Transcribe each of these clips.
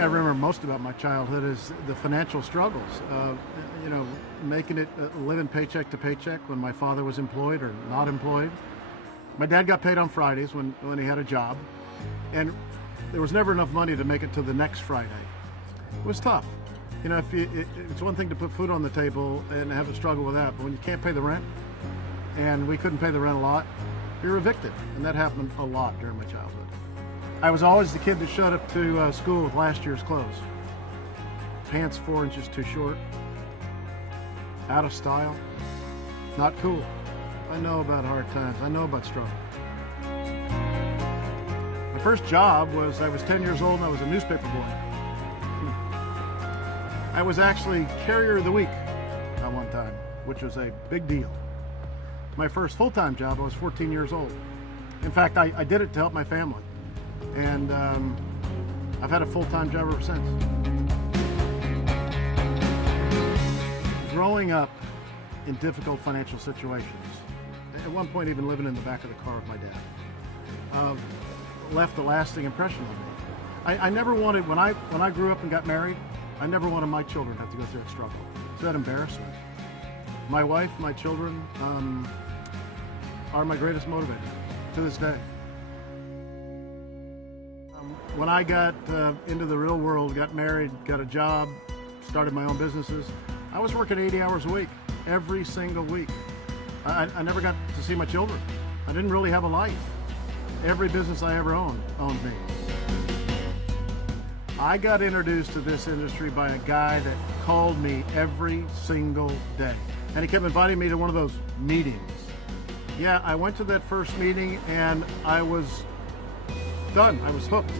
thing I remember most about my childhood is the financial struggles. Making it living paycheck to paycheck when my father was employed or not employed. My dad got paid on Fridays when he had a job, and there was never enough money to make it to the next Friday. It was tough. It's one thing to put food on the table and have a struggle with that, but when you can't pay the rent, and we couldn't pay the rent a lot, you're evicted, and that happened a lot during my childhood. I was always the kid that showed up to school with last year's clothes. Pants 4 inches too short, out of style, not cool. I know about hard times, I know about struggle. My first job was, I was 10 years old and I was a newspaper boy. I was actually Carrier of the Week at one time, which was a big deal. My first full-time job, I was 14 years old. In fact, I did it to help my family. And I've had a full-time job ever since. Growing up in difficult financial situations, at one point even living in the back of the car with my dad, left a lasting impression on me. I never wanted, when I grew up and got married, I never wanted my children to have to go through a struggle. So that embarrassment. My wife, my children are my greatest motivator to this day. When I got into the real world, got married, got a job, started my own businesses, I was working 80 hours a week, every single week. I never got to see my children. I didn't really have a life. Every business I ever owned me. I got introduced to this industry by a guy that called me every single day. And he kept inviting me to one of those meetings. Yeah, I went to that first meeting and I was done. I was hooked.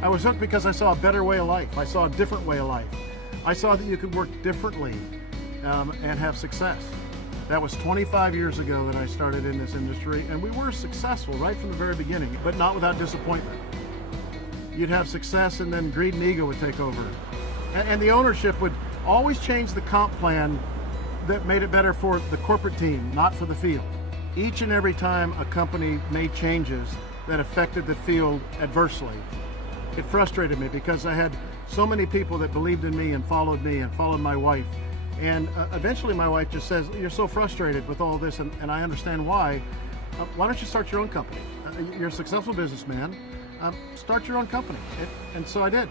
I was hooked because I saw a better way of life. I saw a different way of life. I saw that you could work differently and have success. That was 25 years ago that I started in this industry, and we were successful right from the very beginning, but not without disappointment. You'd have success and then greed and ego would take over. And the ownership would always change the comp plan that made it better for the corporate team, not for the field. Each and every time a company made changes that affected the field adversely, it frustrated me because I had so many people that believed in me and followed my wife. And eventually my wife just says, "You're so frustrated with all this, and I understand why. Why don't you start your own company? You're a successful businessman. Start your own company." And so I did.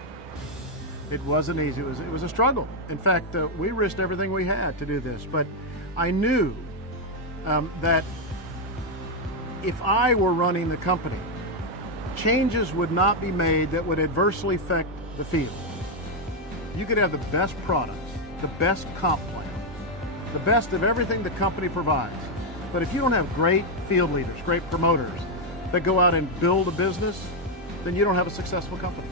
It wasn't easy. It was a struggle. In fact, we risked everything we had to do this. But I knew that if I were running the company, changes would not be made that would adversely affect the field. You could have the best products, the best comp plan, the best of everything the company provides. But if you don't have great field leaders, great promoters that go out and build a business, then you don't have a successful company.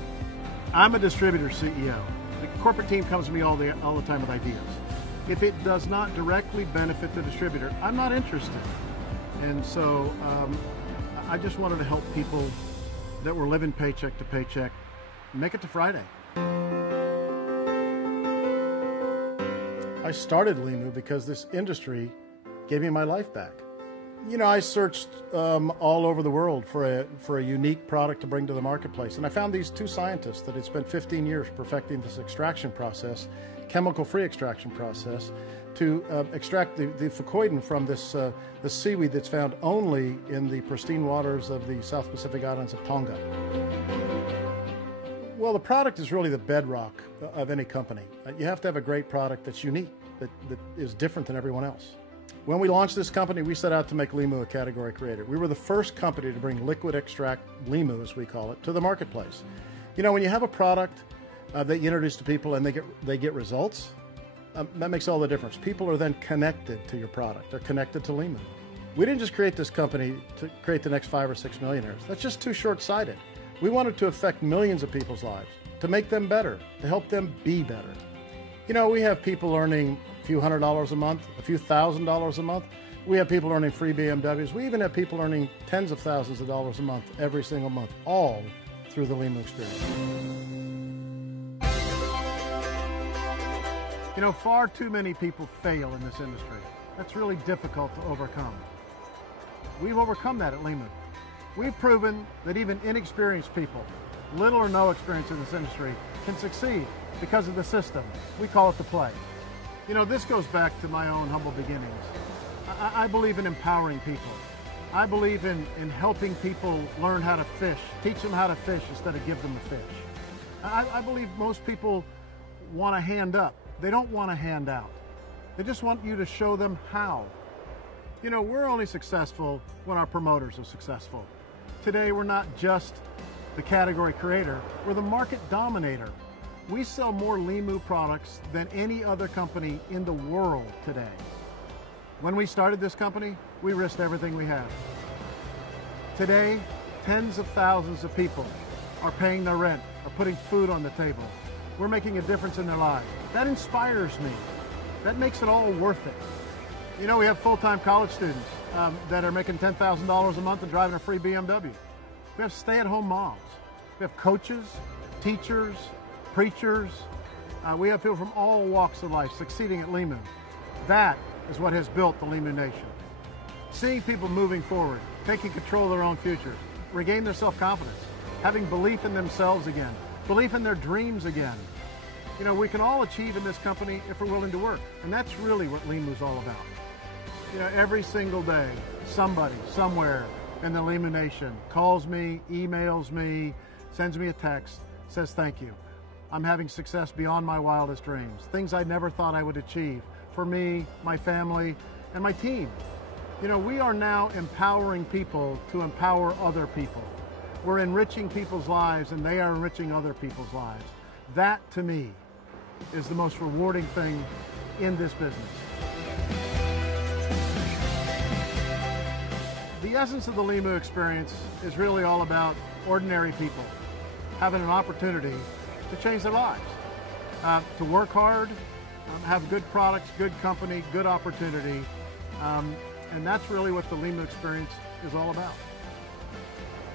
I'm a distributor CEO. The corporate team comes to me all the time with ideas. If it does not directly benefit the distributor, I'm not interested. And so I just wanted to help people that were living paycheck to paycheck make it to Friday. I started Limu because this industry gave me my life back. You know, I searched all over the world for a unique product to bring to the marketplace, and I found these two scientists that had spent 15 years perfecting this extraction process, chemical-free extraction process, to extract the fucoidin from this the seaweed that's found only in the pristine waters of the South Pacific islands of Tonga. Well, the product is really the bedrock of any company. You have to have a great product that's unique, that is different than everyone else. When we launched this company, we set out to make Limu a category creator. We were the first company to bring liquid extract Limu, as we call it, to the marketplace. You know, when you have a product that you introduce to people and they get results, that makes all the difference. People are then connected to your product. They're connected to Limu. We didn't just create this company to create the next 5 or 6 millionaires. That's just too short-sighted. We wanted to affect millions of people's lives, to make them better, to help them be better. You know, we have people earning a few $100s a month, a few $1,000s a month. We have people earning free BMWs. We even have people earning tens of thousands of dollars a month every single month, all through the Limu experience. You know, far too many people fail in this industry. That's really difficult to overcome. We've overcome that at Limu. We've proven that even inexperienced people little or no experience in this industry can succeed because of the system. We call it the play. You know, this goes back to my own humble beginnings. I believe in empowering people. I believe in helping people learn how to fish, teach them how to fish instead of give them a fish. I believe most people want a hand up. They don't want a hand out. They just want you to show them how. You know, we're only successful when our promoters are successful. Today, we're not just the category creator, we're the market dominator. We sell more Limu products than any other company in the world today. When we started this company, we risked everything we had. Today, tens of thousands of people are paying their rent, are putting food on the table. We're making a difference in their lives. That inspires me. That makes it all worth it. You know, we have full-time college students that are making $10,000 a month and driving a free BMW. We have stay-at-home moms. We have coaches, teachers, preachers. We have people from all walks of life succeeding at Limu. That is what has built the Limu Nation. Seeing people moving forward, taking control of their own futures, regain their self-confidence, having belief in themselves again, belief in their dreams again. You know, we can all achieve in this company if we're willing to work. And that's really what Limu's all about. You know, every single day, somebody, somewhere in the Limu Nation calls me, emails me, sends me a text, says thank you. I'm having success beyond my wildest dreams, things I never thought I would achieve for me, my family, and my team. You know, we are now empowering people to empower other people. We're enriching people's lives and they are enriching other people's lives. That, to me, is the most rewarding thing in this business. The essence of the Limu experience is really all about ordinary people having an opportunity to change their lives, to work hard, have good products, good company, good opportunity, and that's really what the Limu experience is all about.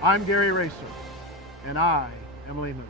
I'm Gary Raser, and I am Limu.